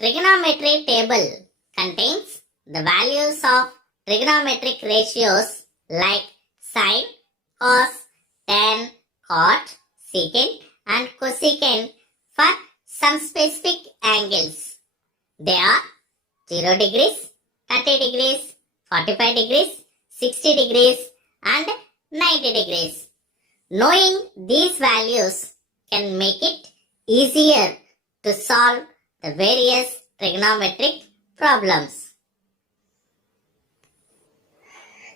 Trigonometry table contains the values of trigonometric ratios like sine, cos, tan, cot, secant and cosecant for some specific angles. They are 0 degrees, 30 degrees, 45 degrees, 60 degrees and 90 degrees. Knowing these values can make it easier to solve the various trigonometric problems.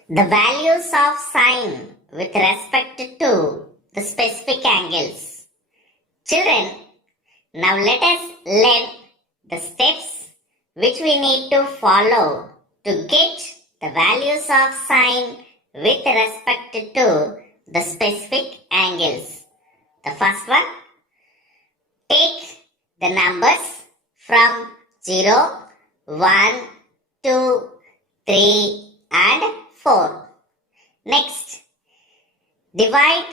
The values of sine with respect to the specific angles. Children, now let us learn the steps which we need to follow to get the values of sine with respect to the specific angles. The first one, take the numbers from 0, 1, 2, 3 and 4. Next, divide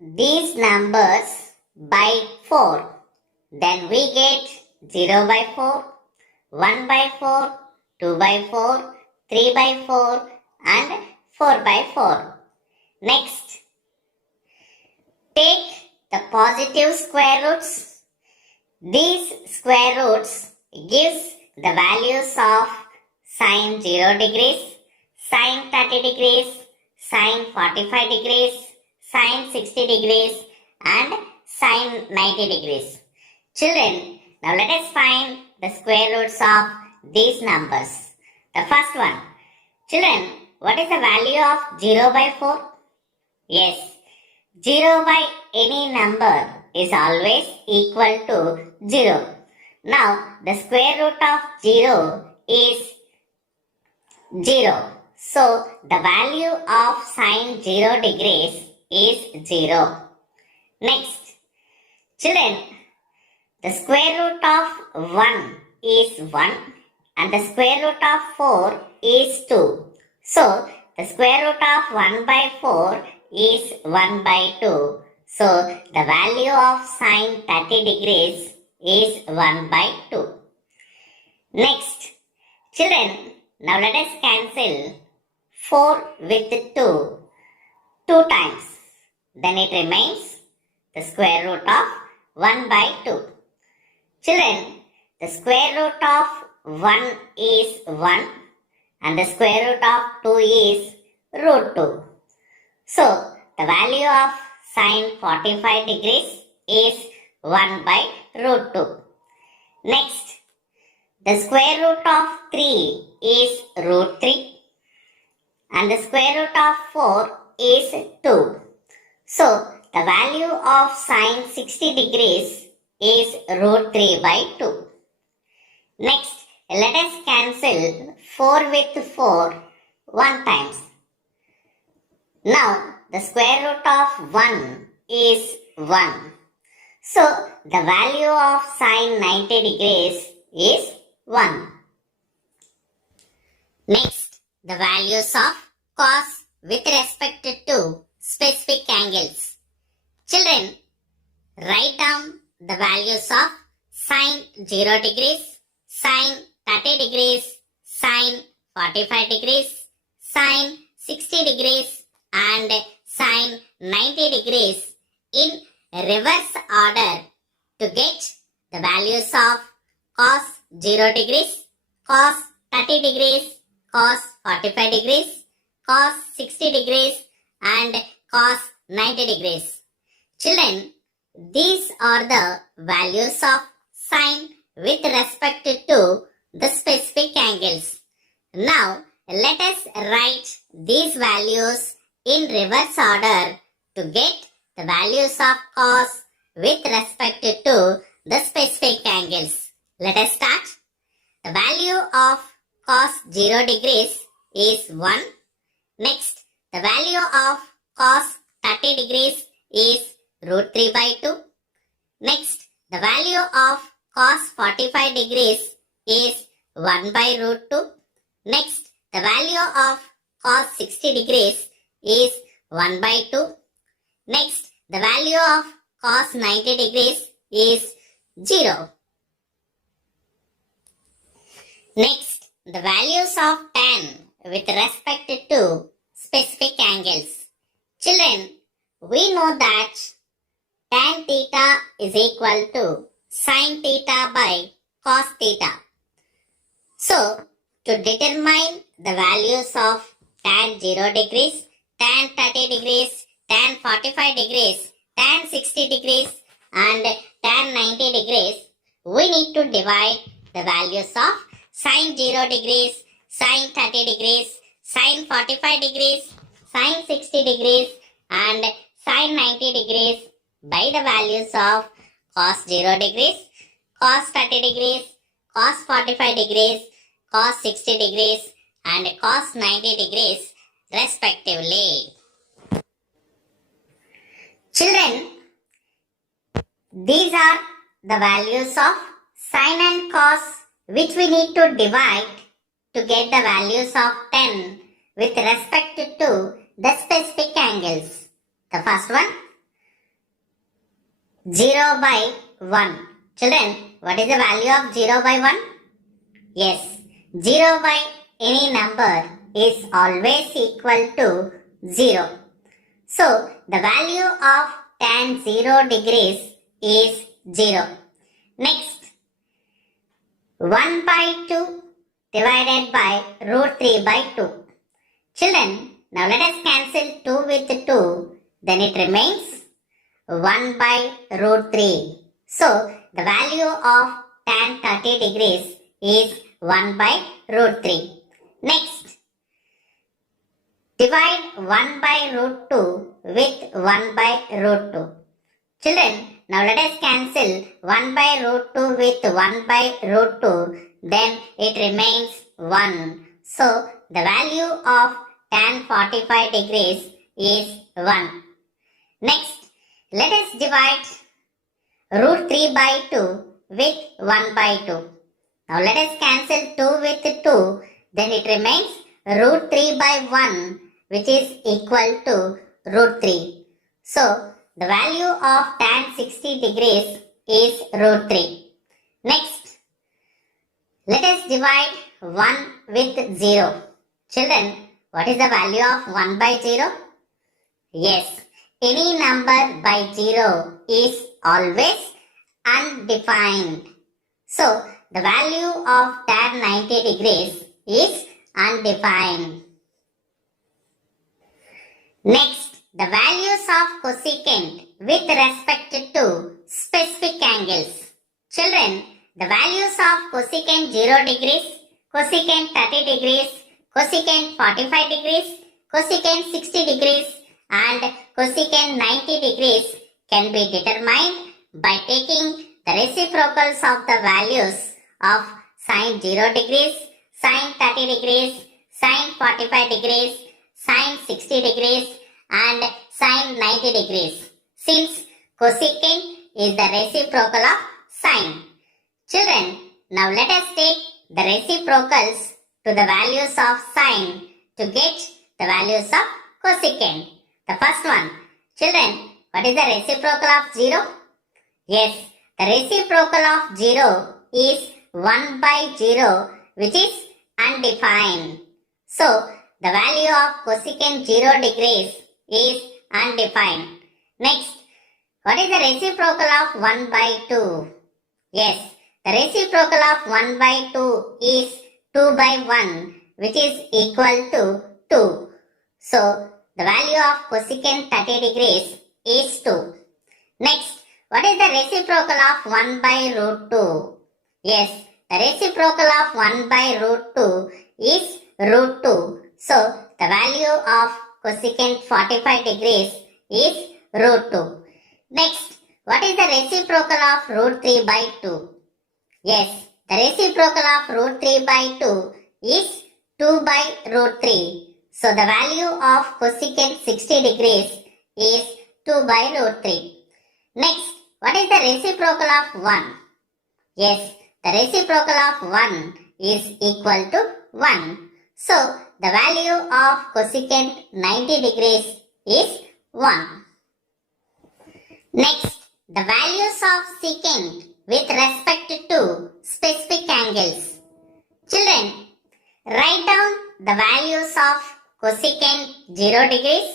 these numbers by 4. Then we get 0 by 4, 1 by 4, 2 by 4, 3 by 4 and 4 by 4. Next, take the positive square roots. These square roots gives the values of sine 0 degrees, sine 30 degrees, sine 45 degrees, sine 60 degrees and sine 90 degrees. Children, now let us find the square roots of these numbers. The first one. Children, what is the value of 0 by 4? Yes, 0 by any number is always equal to 0. Now, the square root of 0 is 0. So, the value of sine 0 degrees is 0. Next, children, the square root of 1 is 1 and the square root of 4 is 2. So, the square root of 1 by 4 is 1 by 2. So, the value of sine 30 degrees is 1 by 2. Next, children, now let us cancel 4 with 2 times. Then it remains the square root of 1 by 2. Children, the square root of 1 is 1 and the square root of 2 is root 2. So, the value of sine 45 degrees is 1 by root 2. Next, the square root of 3 is root 3 and the square root of 4 is 2. So, the value of sine 60 degrees is root 3 by 2. Next, let us cancel 4 with 4 1 times. Now, the square root of 1 is 1. So, the value of sine 90 degrees is 1. Next, the values of cos with respect to specific angles. Children, write down the values of sine 0 degrees, sine 30 degrees, sine 45 degrees, sine 60 degrees and sine 90 degrees in reverse order to get the values of cos 0 degrees, cos 30 degrees, cos 45 degrees, cos 60 degrees and cos 90 degrees. Children, these are the values of sine with respect to the specific angles. Now, let us write these values in reverse order to get the values of cos with respect to the specific angles. Let us start. The value of cos 0 degrees is 1. Next, the value of cos 30 degrees is root 3 by 2. Next, the value of cos 45 degrees is 1 by root 2. Next, the value of cos 60 degrees is 1 by 2. Next, the value of cos 90 degrees is 0. Next, the values of tan with respect to specific angles. Children, we know that tan theta is equal to sin theta by cos theta. So, to determine the values of tan 0 degrees, tan 30 degrees, tan 45 degrees, tan 60 degrees and tan 90 degrees, we need to divide the values of sin 0 degrees, sin 30 degrees, sin 45 degrees, sin 60 degrees and sin 90 degrees by the values of cos 0 degrees, cos 30 degrees, cos 45 degrees, cos 60 degrees and cos 90 degrees respectively. Children, these are the values of sin and cos which we need to divide to get the values of tan with respect to the specific angles. The first one, 0 by 1. Children, what is the value of 0 by 1? Yes, 0 by any number is always equal to 0. So, the value of tan 0 degrees is 0. Next, 1 by 2 divided by root 3 by 2. Children, now let us cancel 2 with 2. Then it remains 1 by root 3. So, the value of tan 30 degrees is 1 by root 3. Next, divide 1 by root 2 with 1 by root 2. Children, now let us cancel 1 by root 2 with 1 by root 2. Then it remains 1. So, the value of tan 45 degrees is 1. Next, let us divide root 3 by 2 with 1 by 2. Now let us cancel 2 with 2. Then it remains root 3 by 1 which is equal to root 3. So, the value of tan 60 degrees is root 3. Next, let us divide 1 with 0. Children, what is the value of 1 by 0? Yes, any number by 0 is always undefined. So, the value of tan 90 degrees is undefined. Next, the values of cosecant with respect to specific angles. Children, the values of cosecant 0 degrees, cosecant 30 degrees, cosecant 45 degrees, cosecant 60 degrees and cosecant 90 degrees can be determined by taking the reciprocals of the values of sin 0 degrees, sin 30 degrees, sin 45 degrees, sin 60 degrees and sin 90 degrees, since cosecant is the reciprocal of sin. Children, now let us take the reciprocals to the values of sin to get the values of cosecant. The first one, children, what is the reciprocal of 0? Yes, the reciprocal of 0 is 1 by 0 which is undefined. So, the value of cosecant 0 degrees is undefined. Next, what is the reciprocal of 1 by 2? Yes, the reciprocal of 1 by 2 is 2 by 1 which is equal to 2. So, the value of cosecant 30 degrees is 2. Next, what is the reciprocal of 1 by root 2? Yes, the reciprocal of 1 by root 2 is root 2. So, the value of cosecant 45 degrees is root 2. Next, what is the reciprocal of root 3 by 2? Yes, the reciprocal of root 3 by 2 is 2 by root 3. So, the value of cosecant 60 degrees is 2 by root 3. Next, what is the reciprocal of 1? Yes, the reciprocal of 1 is equal to 1. So, the value of cosecant 90 degrees is 1. Next, the values of secant with respect to specific angles. Children, write down the values of cosecant 0 degrees,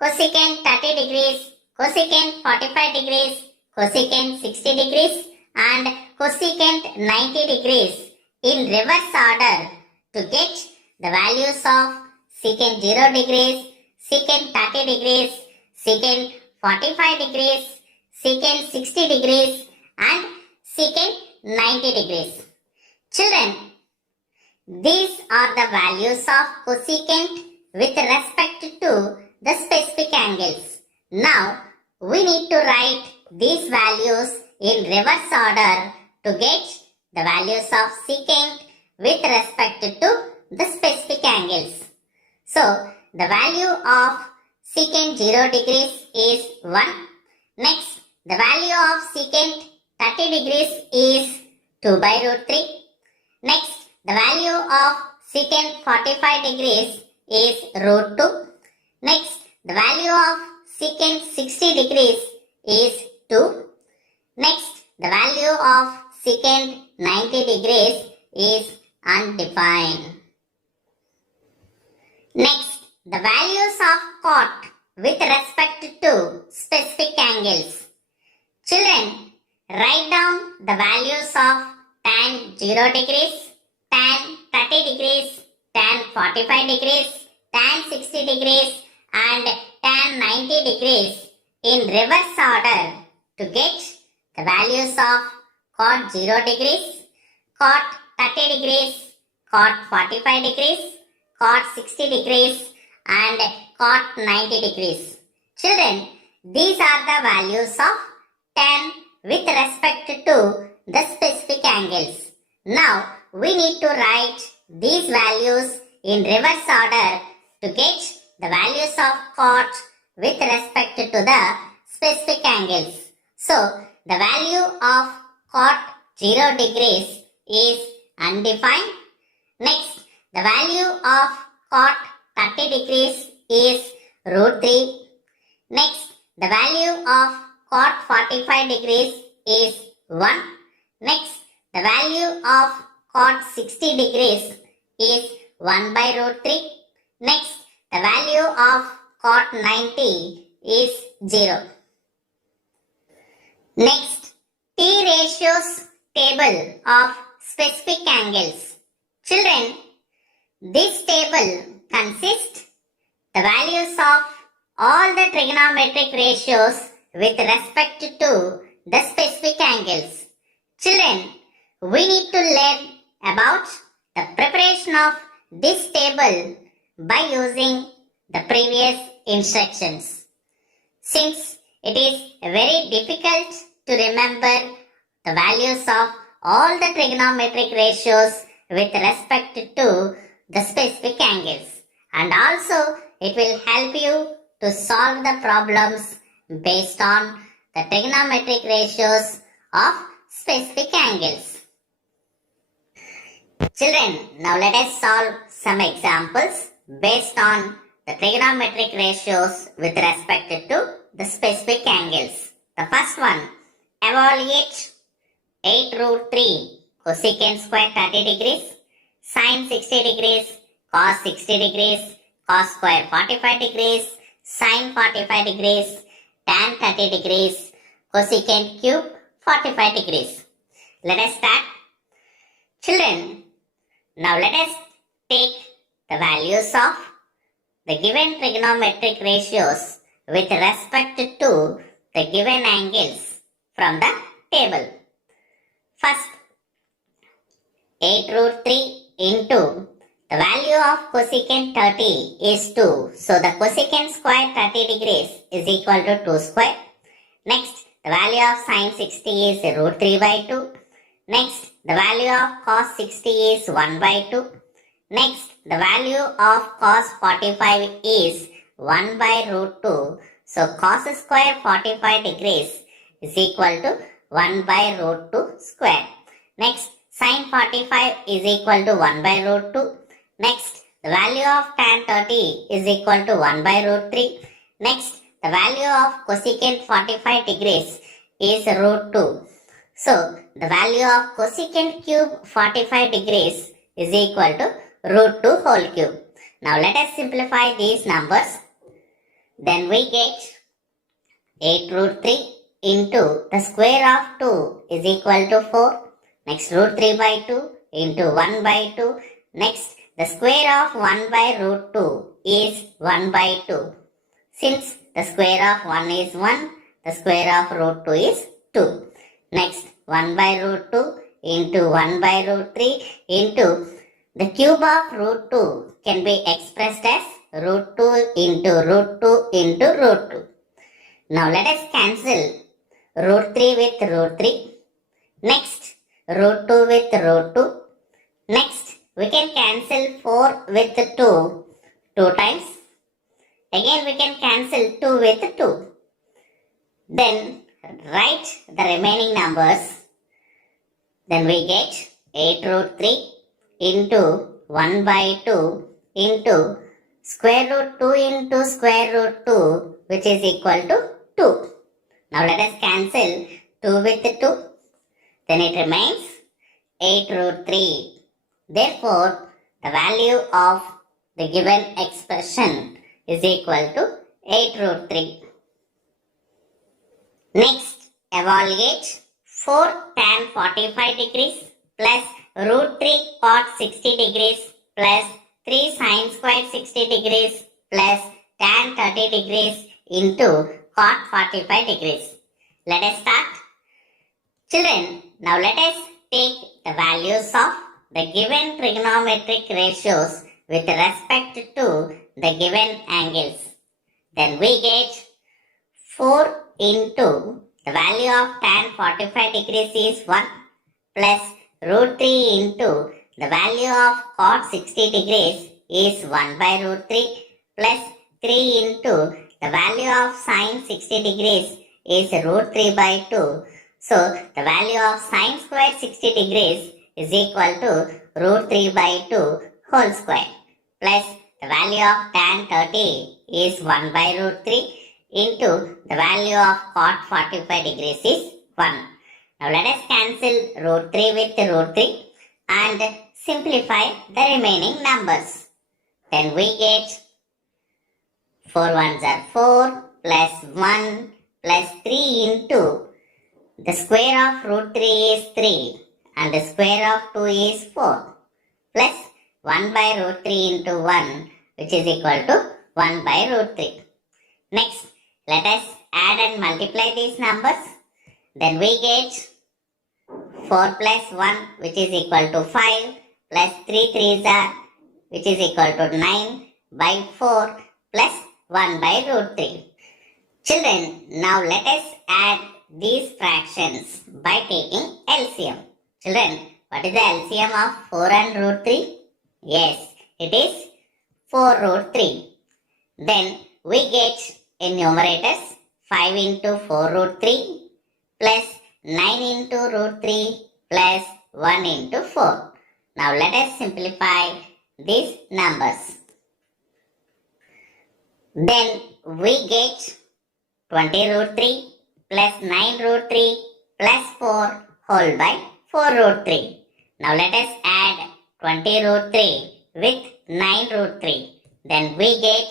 cosecant 30 degrees, cosecant 45 degrees, cosecant 60 degrees and cosecant 90 degrees in reverse order to get the values of secant 0 degrees, secant 30 degrees, secant 45 degrees, secant 60 degrees and secant 90 degrees. Children, these are the values of cosecant with respect to the specific angles. Now, we need to write these values in reverse order to get the values of secant with respect to the specific angles. So, the value of secant 0 degrees is 1. Next, the value of secant 30 degrees is 2 by root 3. Next, the value of secant 45 degrees is root 2. Next, the value of secant 60 degrees is 2. Next, the value of secant 90 degrees is undefined. Next, the values of cot with respect to specific angles. Children, write down the values of tan 0 degrees, tan 30 degrees, tan 45 degrees, tan 60 degrees and tan 90 degrees in reverse order to get the values of cot 0 degrees, cot 30 degrees, cot 45 degrees, cot 60 degrees and cot 90 degrees. Children, these are the values of tan with respect to the specific angles. Now, we need to write these values in reverse order to get the values of cot with respect to the specific angles. So, the value of cot 0 degrees is undefined. Next, the value of cot 30 degrees is root 3. Next, the value of cot 45 degrees is 1. Next, the value of cot 60 degrees is 1 by root 3. Next, the value of cot 90 is 0. Next, T ratios table of specific angles. Children, this table consists the values of all the trigonometric ratios with respect to the specific angles. Children, we need to learn about the preparation of this table by using the previous instructions. Since it is very difficult to remember the values of all the trigonometric ratios with respect to the specific angles, and also it will help you to solve the problems based on the trigonometric ratios of specific angles. Children, now let us solve some examples based on the trigonometric ratios with respect to the specific angles. The first one, evaluate 8 root 3 cosecant square 30 degrees, sin 60 degrees, cos 60 degrees, cos square 45 degrees, sin 45 degrees, tan 30 degrees, cosecant cube 45 degrees. Let us start. Children, now let us take the values of the given trigonometric ratios with respect to the given angles from the table. First, 8 root 3 into the value of cosecant 30 is 2. So, the cosecant square 30 degrees is equal to 2 square. Next, the value of sin 60 is root 3 by 2. Next, the value of cos 60 is 1 by 2. Next, the value of cos 45 is 1 by root 2. So, cos square 45 degrees is equal to 1 by root 2 square. Next, sin 45 is equal to 1 by root 2. Next, the value of tan 30 is equal to 1 by root 3. Next, the value of cosecant 45 degrees is root 2. So, the value of cosecant cube 45 degrees is equal to root 2 whole cube. Now let us simplify these numbers. Then we get 8 root 3 into the square of 2 is equal to 4. Next root 3 by 2 into 1 by 2. Next the square of 1 by root 2 is 1 by 2. Since the square of 1 is 1, the square of root 2 is 2. Next 1 by root 2 into 1 by root 3 into the cube of root 2 can be expressed as root 2 into root 2 into root 2. Now let us cancel root 3 with root 3. Next root 2 with root 2. Next we can cancel 4 with 2 times. Again we can cancel 2 with 2. Then write the remaining numbers. Then we get 8 root 3 into 1 by 2 into square root 2 into square root 2, which is equal to 2. Now let us cancel 2 with 2. Then it remains 8 root 3. Therefore, the value of the given expression is equal to 8 root 3. Next, evaluate 4 tan 45 degrees plus root 3 cot 60 degrees plus 3 sin squared 60 degrees plus tan 30 degrees into cot 45 degrees. Let us start. Children, now let us take the values of the given trigonometric ratios with respect to the given angles. Then we get 4 into the value of tan 45 degrees is 1 plus root 3 into the value of cot 60 degrees is 1 by root 3 plus 3 into the value of sin 60 degrees is root 3 by 2. So the value of sin squared 60 degrees is equal to root 3 by 2 whole square plus the value of tan 30 is 1 by root 3 into the value of cot 45 degrees is 1. Now let us cancel root 3 with root 3 and simplify the remaining numbers. Then we get 4 ones are 4 plus 1 plus 3 into the square of root 3 is 3 and the square of 2 is 4 plus 1 by root 3 into 1, which is equal to 1 by root 3. Next, let us add and multiply these numbers. Then we get 4 plus 1, which is equal to 5 plus 3 3s are, which is equal to 9 by 4 plus 1 by root 3. Children, now let us add these fractions by taking LCM. Children, what is the LCM of 4 and root 3? Yes, it is 4 root 3. Then we get in numerators 5 into 4 root 3 plus 9 into root 3 plus 1 into 4. Now let us simplify these numbers. Then we get 20 root 3 plus 9 root 3 plus 4 whole by 4 root 3. Now let us add 20 root 3 with 9 root 3. Then we get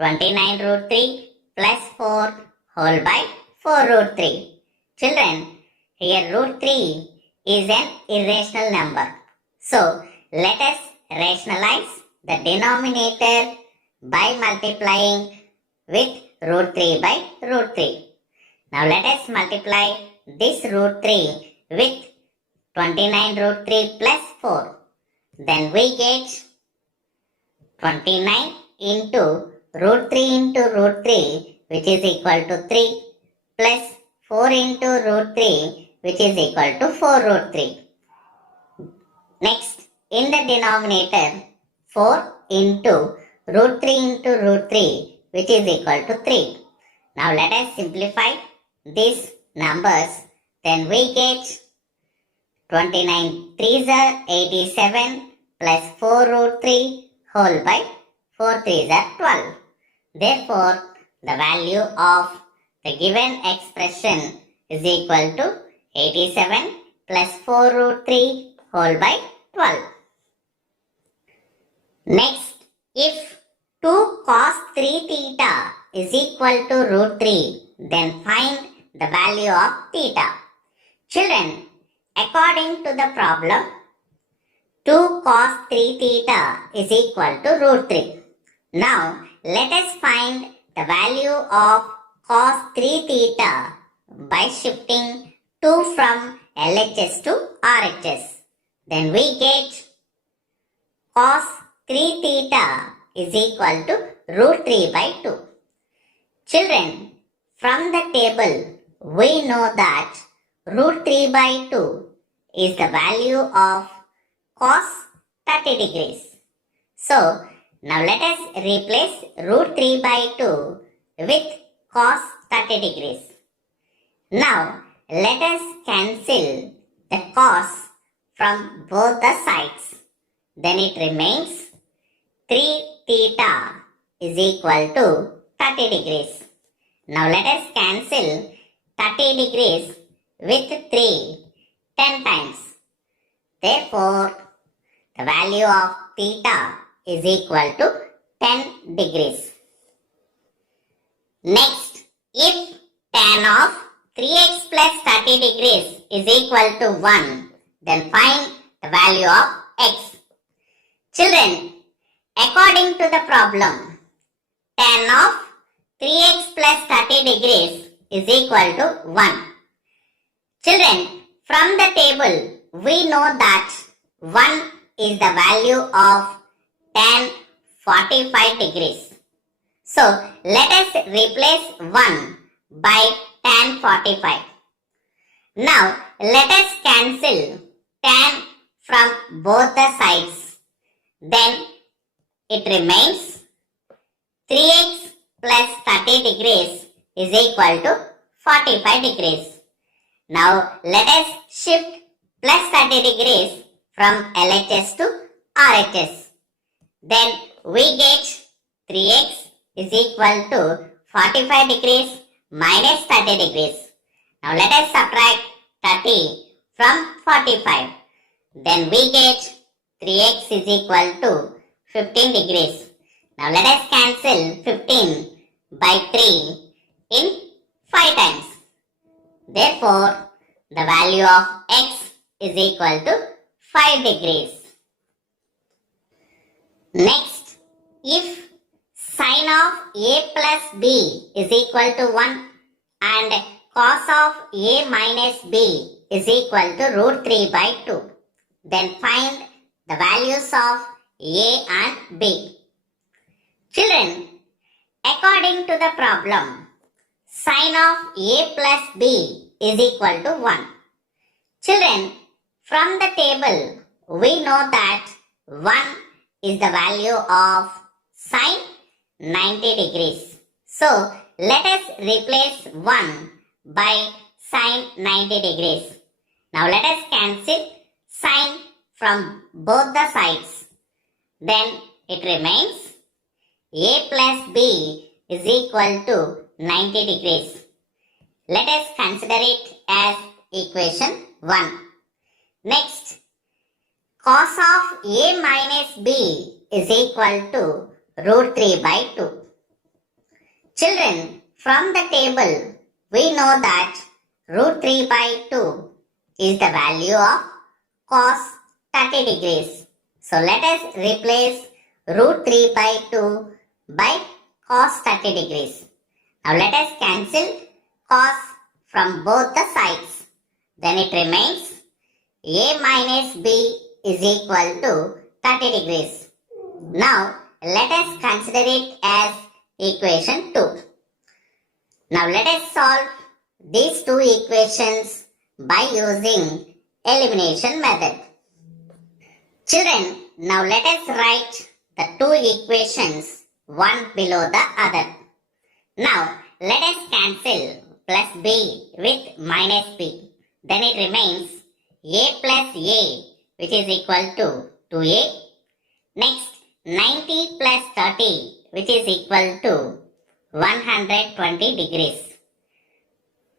29 root 3 plus 4 whole by 4 root 3. Children, here root 3 is an irrational number. So let us rationalize the denominator by multiplying with root 3 by root 3. Now let us multiply this root 3 with 29 root 3 plus 4. Then we get 29 into root 3 into root 3, which is equal to 3 plus 4 into root 3, which is equal to 4 root 3. Next, in the denominator, 4 into root 3 into root 3, which is equal to 3. Now let us simplify these numbers. Then we get 29 3s are 87 plus 4 root 3 whole by 4 3s are 12. Therefore, the value of the given expression is equal to 87 plus 4 root 3 whole by 12. Next, if 2 cos 3 theta is equal to root 3, then find the value of theta. Children, according to the problem, 2 cos 3 theta is equal to root 3. Now, let us find the value of cos 3 theta by shifting 2 from LHS to RHS. Then we get cos 3 theta is equal to root 3 by 2. Children, from the table, we know that root 3 by 2 is the value of cos 30 degrees. So, now let us replace root 3 by 2 with cos 30 degrees. Now, let us cancel the cos from both the sides. Then it remains 3 theta is equal to 30 degrees. Now let us cancel 30 degrees with 3 10 times. Therefore, the value of theta is equal to 10 degrees. Next, if tan of 3x plus 30 degrees is equal to 1, then find the value of x. Children, according to the problem, tan of 3x plus 30 degrees is equal to 1. Children, from the table, we know that 1 is the value of tan 45 degrees. So, let us replace 1 by tan 45. Now, let us cancel tan from both the sides. Then, it remains 3x plus 30 degrees is equal to 45 degrees. Now, let us shift plus 30 degrees from LHS to RHS. Then, we get 3x is equal to 45 degrees minus 30 degrees. Now, let us subtract 30 from 45. Then, we get 3x is equal to 15 degrees. Now, let us cancel 15 by 3 in 5 times. Therefore, the value of x is equal to 5 degrees. Next, if sin of a plus b is equal to 1 and cos of a minus b is equal to root 3 by 2, then find the values of a and b. Children, according to the problem, sin of a plus b is equal to 1. Children, from the table, we know that 1 is the value of sin 90 degrees. So, let us replace 1 by sin 90 degrees. Now, let us cancel sin from both the sides. Then, it remains a plus b is equal to 90 degrees. Let us consider it as equation 1. Next, cos of a minus b is equal to root 3 by 2. Children, from the table, we know that root 3 by 2 is the value of cos 30 degrees. So, let us replace root 3 by 2 by cos 30 degrees. Now, let us cancel cos from both the sides. Then it remains a minus b is equal to 30 degrees. Now, let us consider it as equation 2. Now, let us solve these two equations by using elimination method. Children, now let us write the two equations one below the other. Now, let us cancel plus b with minus b. Then it remains a plus a, which is equal to 2a. Next, 90 plus 30, which is equal to 120 degrees.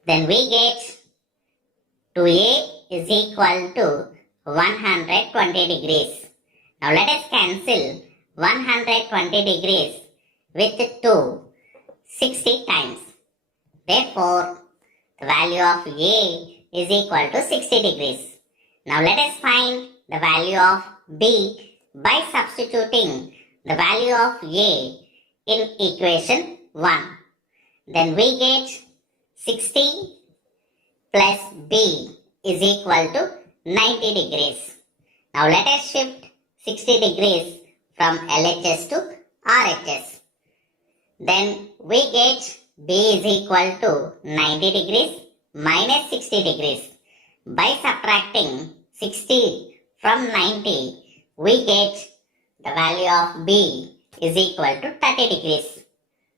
Then we get 2a is equal to 120 degrees. Now let us cancel 120 degrees with 2 60 times. Therefore, the value of A is equal to 60 degrees. Now let us find the value of B by substituting the value of A in equation 1. Then we get 60 plus B is equal to 90 degrees. Now let us shift 60 degrees from LHS to RHS. Then we get B is equal to 90 degrees minus 60 degrees. By subtracting 60 from 90, we get the value of B is equal to 30 degrees.